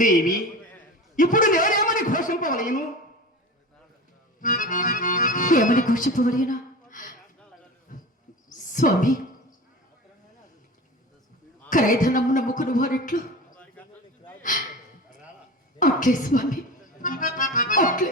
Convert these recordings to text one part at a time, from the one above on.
దేవి ఇప్పుడు నేనేమని ఘోషింపవలేను? ఏమని ఘోషింపవలేనా స్వామి? క్రైధనము నమ్ముకుని వారిట్లు అట్లే స్వామి, అట్లే.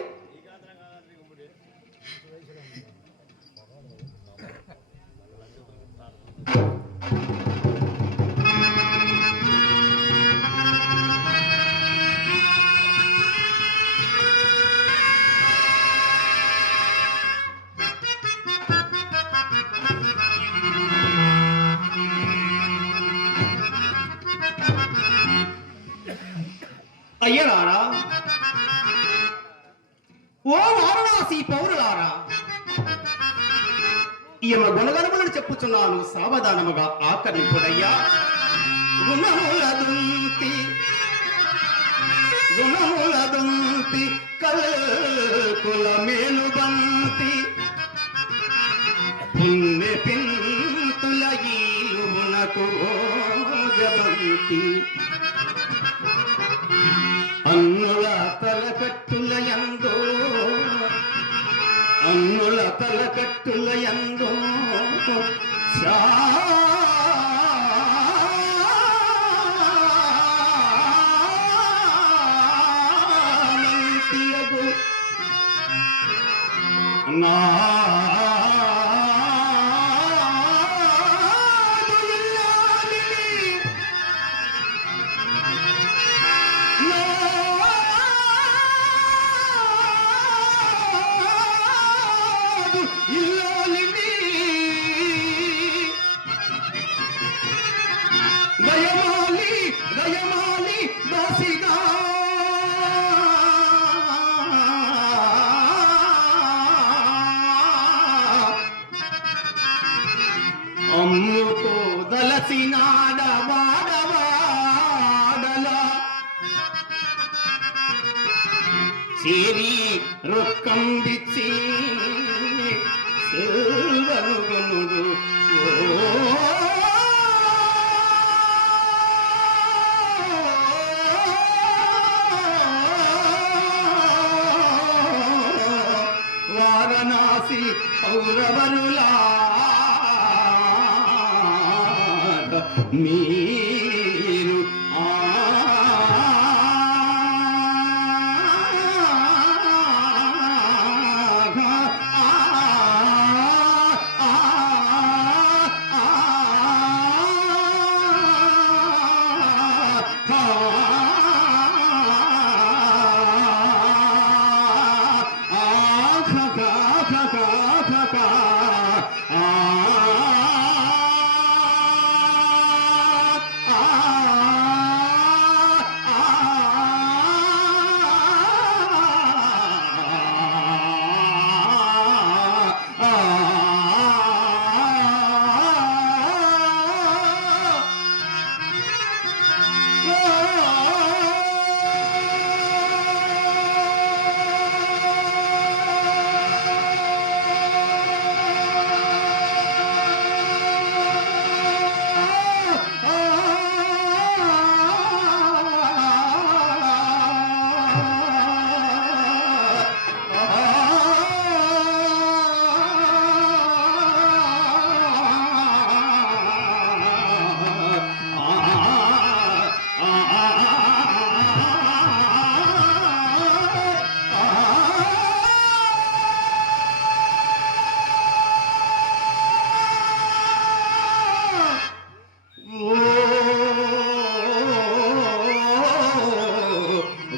అయ్యలారా, ఓ వారణాసి పౌరులారా, ఈమె గుణగణములను చెప్పుచున్నాను, సావధానముగా ఆకర్ణింపుడయ్యా. గుణములదుంతి కల్కుల మేలుబంతి పుణ్య పింతుల ఈలునకు జబంతి అన్నుల తలకట్టుల యందో, అన్నుల తలకట్టుల యందో శాంతియగు నా దయమాలి దయమాలి దాసిగా అమ్ముతో దలసినాడవాడవాడలా చేరి రొక్కం బిచ్చి సెల్వనుగనుడు వారణాసి పౌరవరులా మీరు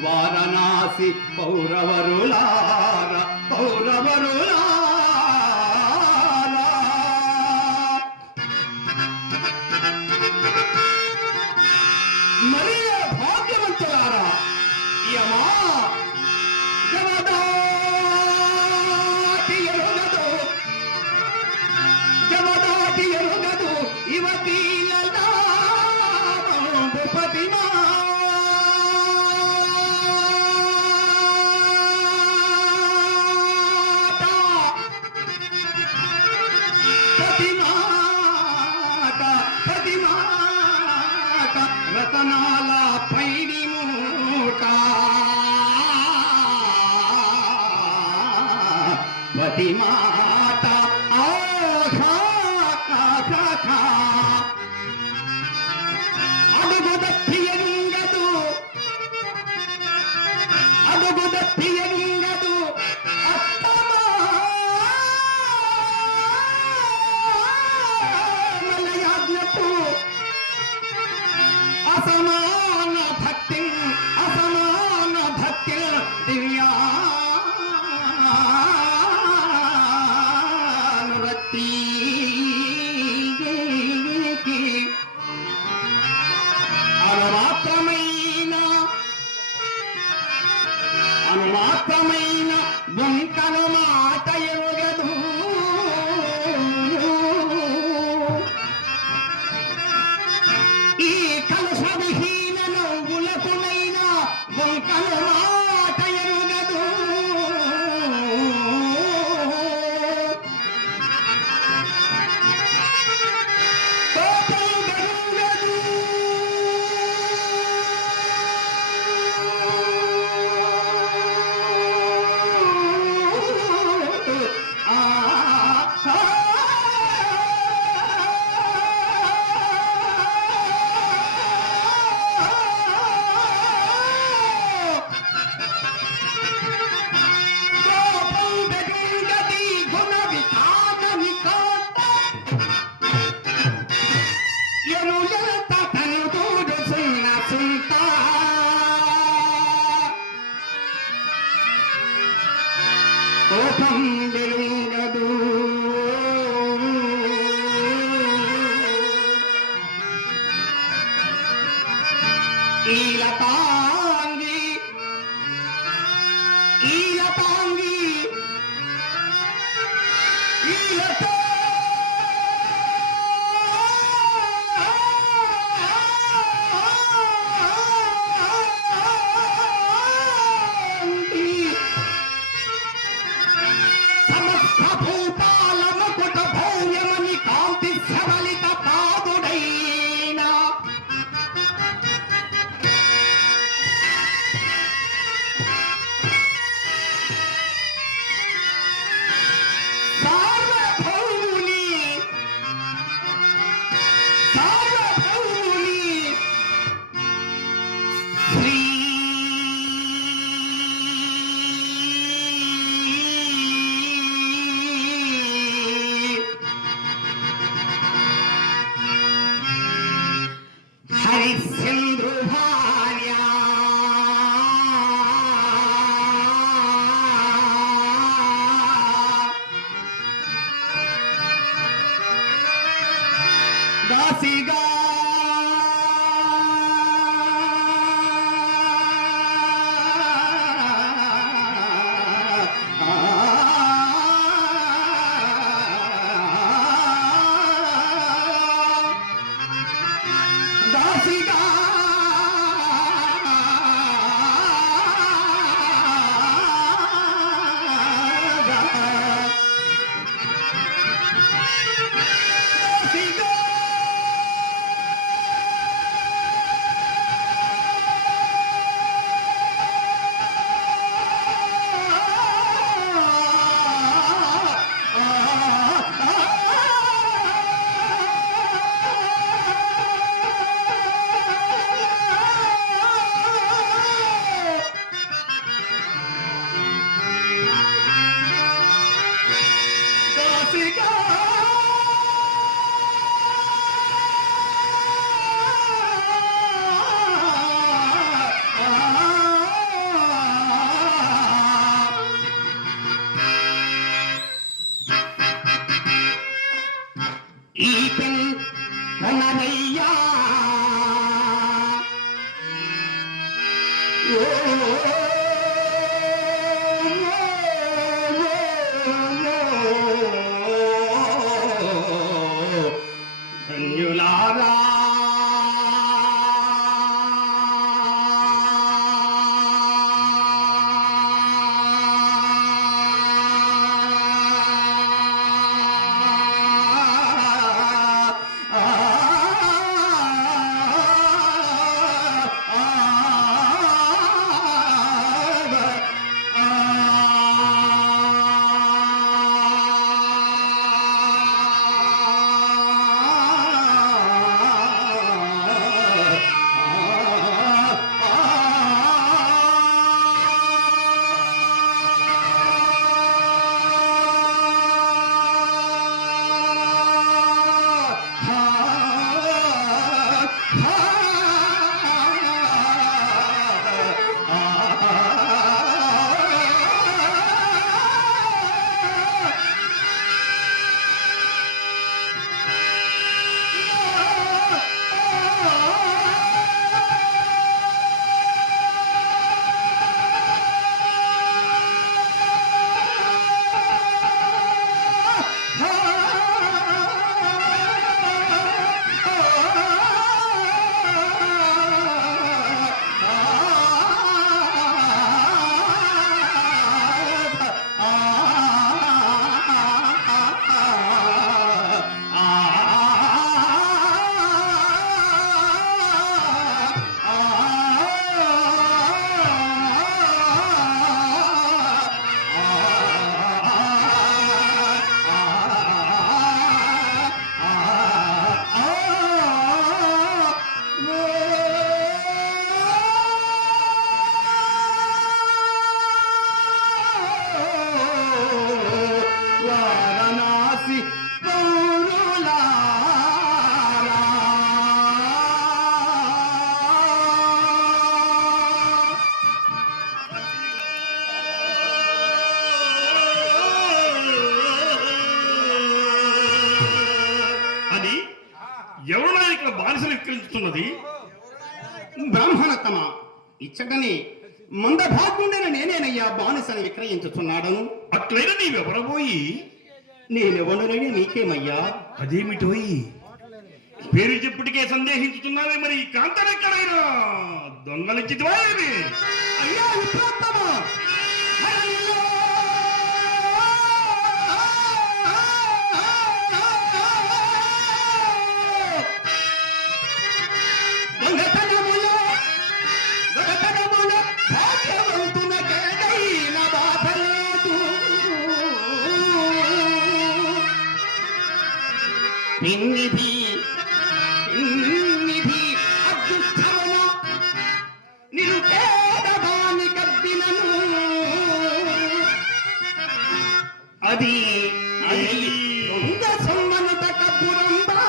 వారణాసి పౌరవరులారా పౌరవరులారా మరియ భాగ్యవంతులారా యమా జమదాటి ఎరుగదు జమదాటి ఎరుగదు యువతీలలా భూపతిమా రతనాల పైడిము యువతి మాట ఆహా ఆహా అడుగుదప్పియనుంగదు అడుగుదప్పియనుంగదు అత్తమాలయాజ్ఞకు అసమాన భక్తి దివ్యానురక్తి అనుమాత్రమైన బొంకను మాట ఎరుగదు ఈ కలుష విహీన నవ్వులకునైన బొంకను మాట ఎరుగదు కోపం గరుగదు కోపం వెలుగదు ఈలతాంగి ఈలతాంగి ఈలతా భూపాలముకుట భౌర్యమని కాంతి సవలిత పాదుడైన సార్వభౌముని శ్రీ హరిశ్చంద్రు భార్య దాసిగా దాసిగా ఈ పెన్ కనరయ్యా ధన్యులారా వినిపిస్తున్నది? బ్రాహ్మణతమ ఇచ్చటని మందభాగ్యుడైన నేనేనయ్యా బానిసని విక్రయించుచున్నాడను. అట్లయినా నీవెవరబోయి? నేనెవడనని నీకేమయ్యా? అదేమిటోయి? పేరు చెప్పుటికే సందేహించుతున్నావే, మరి ఈ కాంతనెక్కడైనా దొంగలించితివా ఏమి? అయ్యా విప్రోత్తమ హరిలో దొంగతనములో దొంగతనములో భాగ్యవంతునకేదైన బాధలేదు. పిన్నిధి పిన్నిధి అదృష్టమున నిరుపేదవాని కబ్బినను అది అది దొంగ సొమ్మనుట కబ్బురంబా.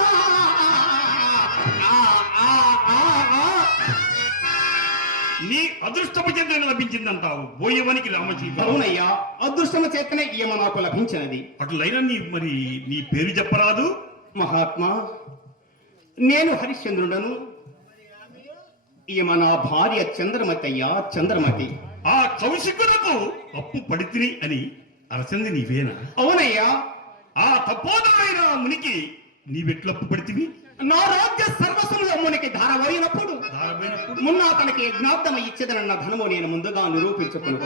నీ అదృష్టపు చెందిన లభించిందంటావు బోయవనికి రామచీత. అవునయ్యా, అదృష్టము చేతనే ఈమె నాకు లభించినది. అట్లయినా మరి నీ పేరు చెప్పరాదు? మహాత్మా, నేను హరిశ్చంద్రుడను. ఈమె నా భార్య చంద్రమతి అయ్యా, చంద్రమతి. ఆ కౌశికులకు అప్పు పడితిని అని అరసింది నీవేనా? అవునయ్యా, ఆ తపోదమైన మునికి నీవెట్లప్పు పడితివి? నా రాజ్య సర్వస్వంలో మునికి ధారపోయినప్పుడు దారమైనప్పుడు మున్న అతనికి యజ్ఞార్థమ ఇచ్చేదనన్న ధనము నేను ముందుగా నిరూపించుకుని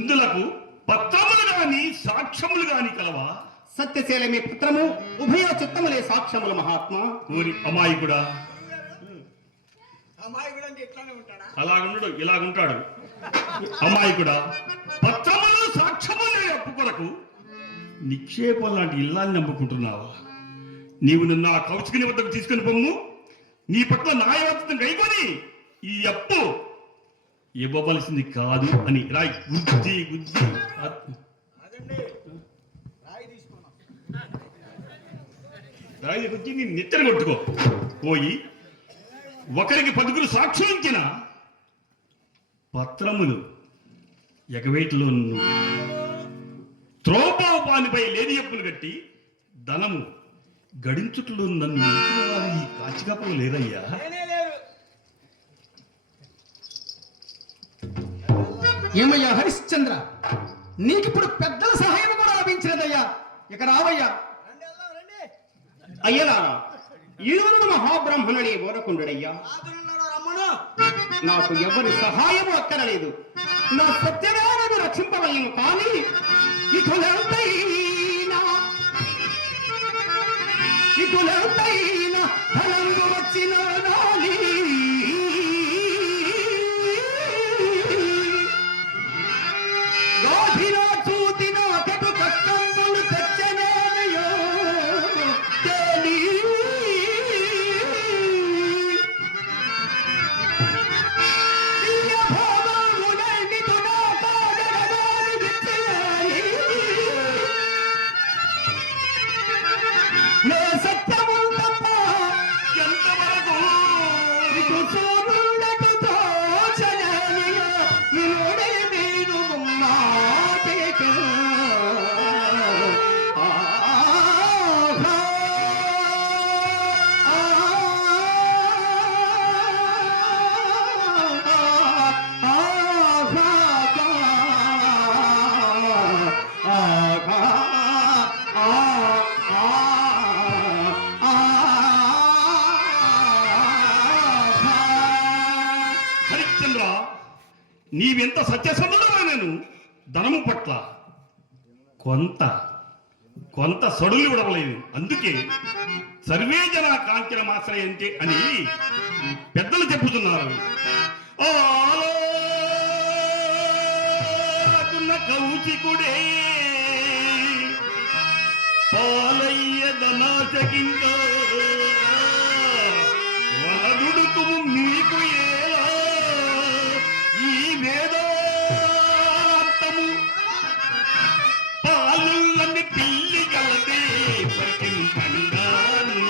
ఇందులకు పత్రములు గాని సాక్ష్యములు గాని కలవా? సత్యశీల మీ పుత్రము ఉభయ చిత్తములే సాక్ష్యములు మహాత్మా. కోరి అమాయకుడా, అలాగుండు ఇలాగుంటాడు. అమాయకుడా, పత్రములు సాక్ష్యములే అప్పు కొరకు నిక్షేపం లాంటి ఇల్లాన్ని నమ్ముకుంటున్నావా? నీవు నిన్న ఆ కౌశికుని వద్దకు తీసుకుని పొమ్ము. నీ పట్ల న్యాయవంతం కైకొని ఈ అప్పు ఇవ్వవలసింది కాదు అని రాయి గుద్ది గుద్ది రాయి గుద్ది నీ నెత్తర కొట్టుకో. పోయి ఒకరికి 10 సాక్షులించిన పత్రములు ఎగవేటిలో త్రోపాపానిపై లేని ఎప్పులు కట్టి ధనము గడించుట్లో నన్ను మించిన వారు ఈ కాచికాపలు లేరయ్యా. ఏమయ్యా హరిశ్చంద్ర, నీకిప్పుడు పెద్దల సహాయం కూడా లభించినదయ్యా. ఇక రావయ్యా. అయ్యలా ఈరుడు మహాబ్రహ్మణుడే బోరకుండుడయ్యా. నాకు ఎవరి సహాయము అక్కరలేదు. నా సత్యనారాయణ రక్షింపవలను. కానీ ఇటులెంతైనా ఫలంగు వచ్చిన నాలి గాధినా చూతినా కటు కష్టములు తెచ్చనేమయో తేలి నీవెంత సత్యసంధుడమైనను ధనము పట్ల కొంత సడులు ఇవ్వడలేదు. అందుకే సర్వే జన కాంచన మాశ్రయంతే అని పెద్దలు చెప్పుతున్నారు. ఆలోచన కౌశికుడే పాలయ్య ధనాశకింక వలదుడుకు మీకు ఏలా ఈ వేదాంతము పాలుల్లని పిల్లి కలదే పరికింపంగాను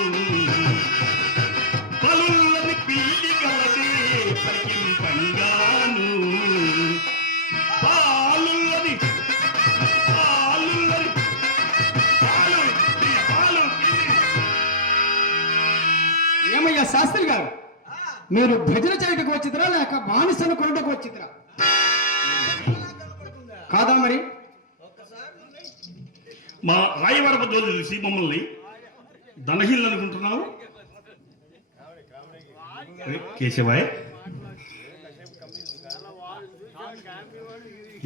పాలుల్లని పిల్లి కలదే పరికింపంగాను పాలుల్లని ఏమయ్యా శాస్త్రి గారు, మీరు భజన చేయటకు వచ్చిద్దరా లేక బానిసను కొనటకు వచ్చిద్దరా? కాదా మరి? మా రాయవరప దోలు చూసి మమ్మల్ని ధనహీనులు అనుకుంటున్నావు? కేశవాయ్,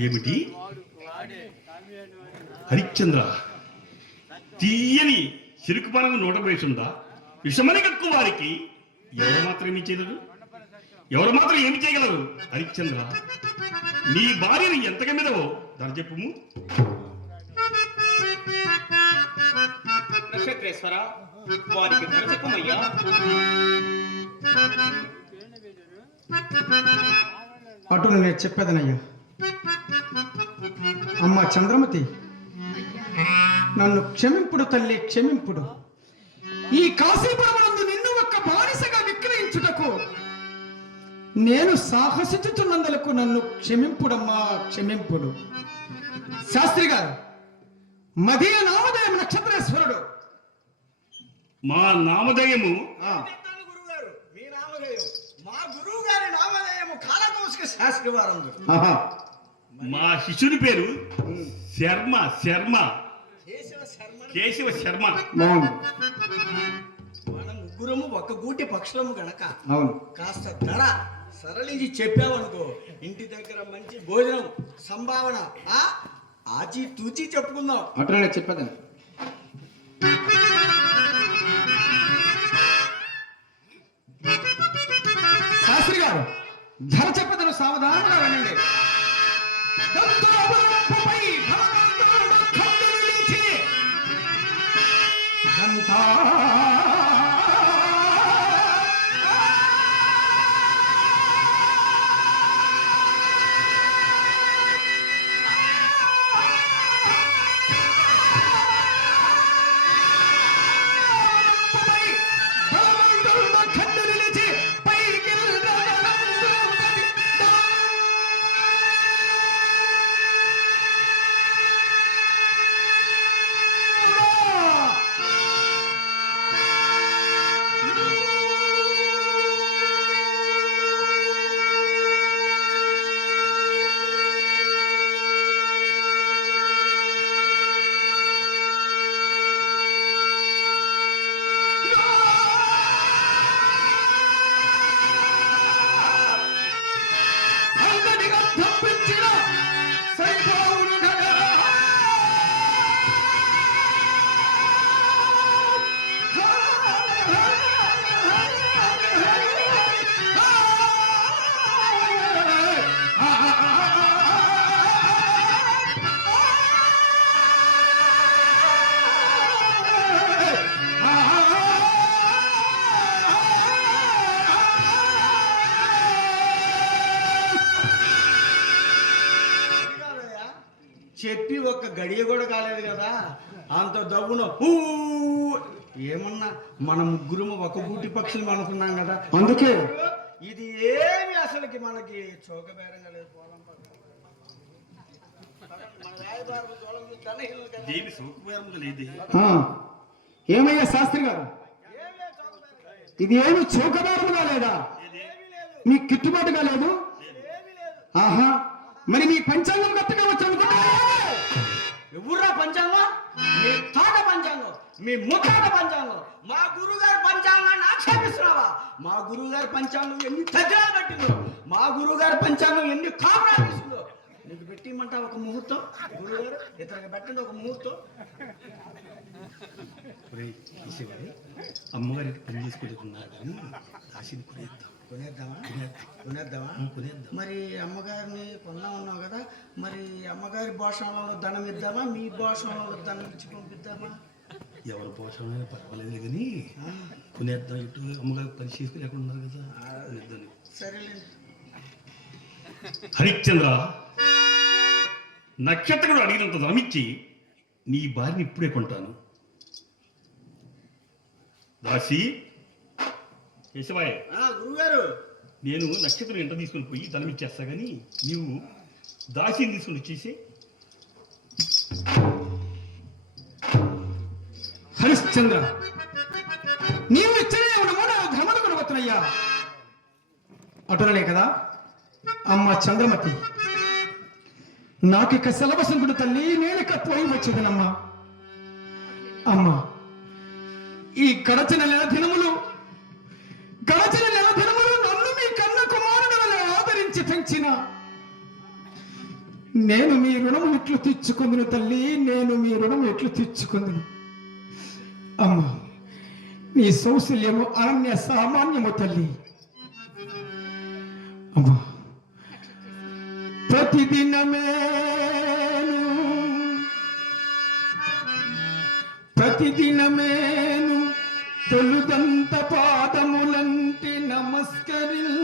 ఏమిటి హరిశ్చంద్ర, తీయని చిరుకుపాలను నోట వేసుందా? విషమని కక్కు వారికి ఎవరు మాత్రం ఏమి చేయగలరు? ఎవరు మాత్రం ఏమి చేయగలరు? హరిశ్చంద్ర, నీ భార్యని ఎంతగా మీదవో ధర చెప్పుము. నక్షత్రేశ్వర, వారికి ధర చెప్పమయ్యా. అటు నేను చెప్పేదనయ్యా. అమ్మ చంద్రమతి, నన్ను క్షమింపుడు తల్లి, క్షమింపుడు. ఈ కాశీపురమునందు నిన్ను ఒక్క బానిసగా విక్రయించుటకు నేను సాహసించుతున్నందులకు నన్ను క్షమింపుడమ్మా, క్షమింపుడు. శాస్త్రి గారు, మదీయ నామధేయం నక్షత్రేశ్వరుడు. మా నామధేయము గురుగారు, మీ నామధేయం మా గురువు గారి నామధేయము కాలకౌశిక శాస్త్రి వారందు. ఆహా. మా శిష్యుని పేరు శర్మ, శర్మ కేశవ శర్మ. కేశవ శర్మ. బాగుంది. మన ముగ్గురము ఒక్క గూటి పక్షులము గనక అవును. కాస్త ధర సరళించి చెప్పావనుకో, ఇంటి దగ్గర మంచి భోజనం, సంభావన ఆచి తూచి చెప్పుకుందాం. అటు నేను చెప్పేదని. శాస్త్రి గారు, ధర చెప్పదను, సావధానంగా వినండి. దంతావరంపుపై భగవంతుడు కన్ను నిలిచి, దంతా చెప్పి ఒక్క గడియ కూడా కాలేదు కదా, అంత దవ్వున ఏమన్నా మన ముగ్గురము ఒక గూటి పక్షులు అనుకున్నాం కదా, అందుకే ఇది ఏమి అసలుకి మనకి చౌకబేరంగా లేదు. దేవి సౌకర్యముగా లేదే. ఆ, ఏమయ్యా శాస్త్రి గారు, ఇది ఏమి చౌకబారముగా లేదా? మీకు గిట్టుబాటుగా లేదు? ఆహా, మరి మీ పంచాంగం కరెక్ట్గా వచ్చు అనుకుంటున్నారా? ఎవర్రా పంచాంగం? మీ తాత పంచాంగం, మీ ముత్తాత పంచాంగం, మా గురుగారి పంచాంగాన్ని ఆక్షేపిస్తున్నావా? మా గురుగారి పంచాంగం ఎన్ని తగ్గిరాలు పెట్టిందో, మా గురుగారి పంచాంగం ఎన్ని కాపురాలు తీసుకుందో. నీకు పెట్టిమంటా ఒక ముహూర్తం, గురుగారు ఇతనికి పెట్టండి ఒక ముహూర్తం. అమ్మగారికి పని చేసుకుంటున్నారు కానీ కాశీని కొనేద్దాం. కొనేద్దామా? మరి అమ్మగారిని కొన్నా ఉన్నావు కదా, మరి అమ్మగారి భోషంలో ధనం ఇద్దామా, మీ భోషంలో ధనం ఇచ్చి పంపిద్దామా? ఎవరి పోషమైనా పర్వాలేదు కానీ కొనేద్దాం. ఇటు అమ్మగారికి పని చేసుకుని ఎక్కడ ఉన్నారు కదా, కొనేద్దాం. సరేలేండి. హరిశ్చంద్ర, నక్షత్రుడు అడిగినంత ధనమిచ్చి నీ భార్యని ఇప్పుడే కొంటాను. దాసి కేశవాయ, గురుగారు, నేను నక్షత్రం ఎంట తీసుకుని పోయి ధనం ఇచ్చేస్తా కానీ నీవు దాసిని తీసుకుని వచ్చేసి. హరిశ్చంద్ర, నీవు ఇచ్చిన ధర్మలు కొనవచ్చునయ్యా. అటులనే కదా అమ్మ చంద్రమతి, నాకిక సెలవసంకుడు తల్లి, నేనిక పోయి వచ్చేదనమ్మా. అమ్మా, ఈ గడచిన నెల దినములు నన్ను మీ కన్న కుమారుడు ఆదరించి పెంచిన నేను మీ రుణము ఎట్లు తీర్చుకుందును తల్లి, నేను మీ రుణము ఎట్లు తీర్చుకుందును. అమ్మా, నీ సౌశల్యము అనన్య సామాన్యము తల్లి. అమ్మా, ప్రతిదినమేను తొలుదంత పాదములంటి నమస్కరించి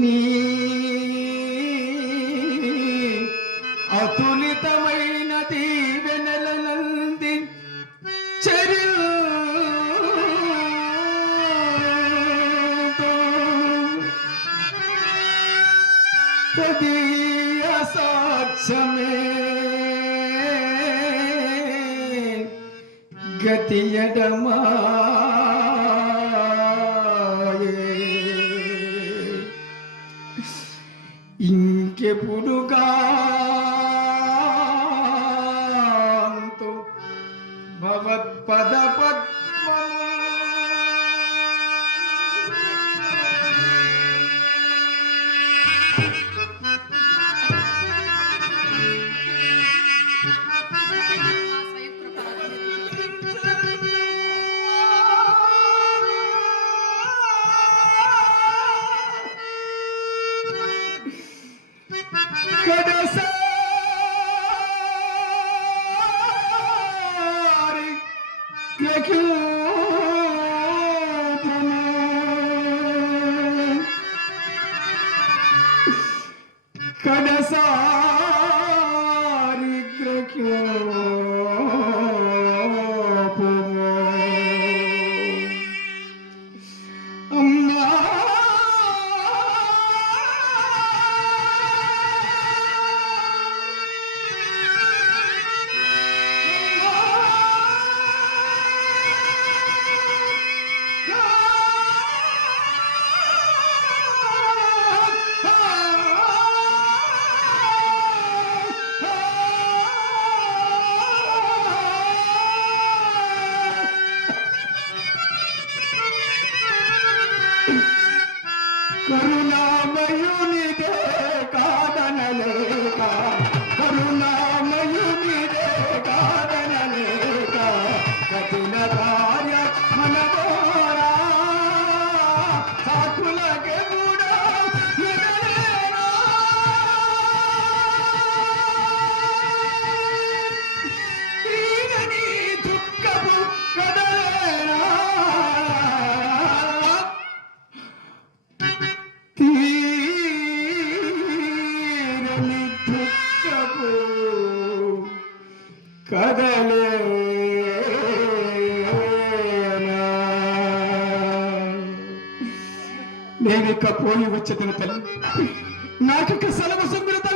నీ అతులితమైన దీవెనలనంది తదీయ సాక్ష్యమే గతియడమాయే. ఇంకెప్పుడుగా భవత్పద పద్మము కడసారి అమ్మా, కరుణామయునిదే కాదనలేక, కరుణామయునిదే కాదనలేక, కఠిన కార్య మనదోరా సాకులకే కూడా ఎదలేనా. తీరని దుఃఖము కదలేనా, తీరని దుఃఖము కదలేనా. నేనిక పోయి వచ్చేదను తల్లి, నాకిక సెలవు సంబరత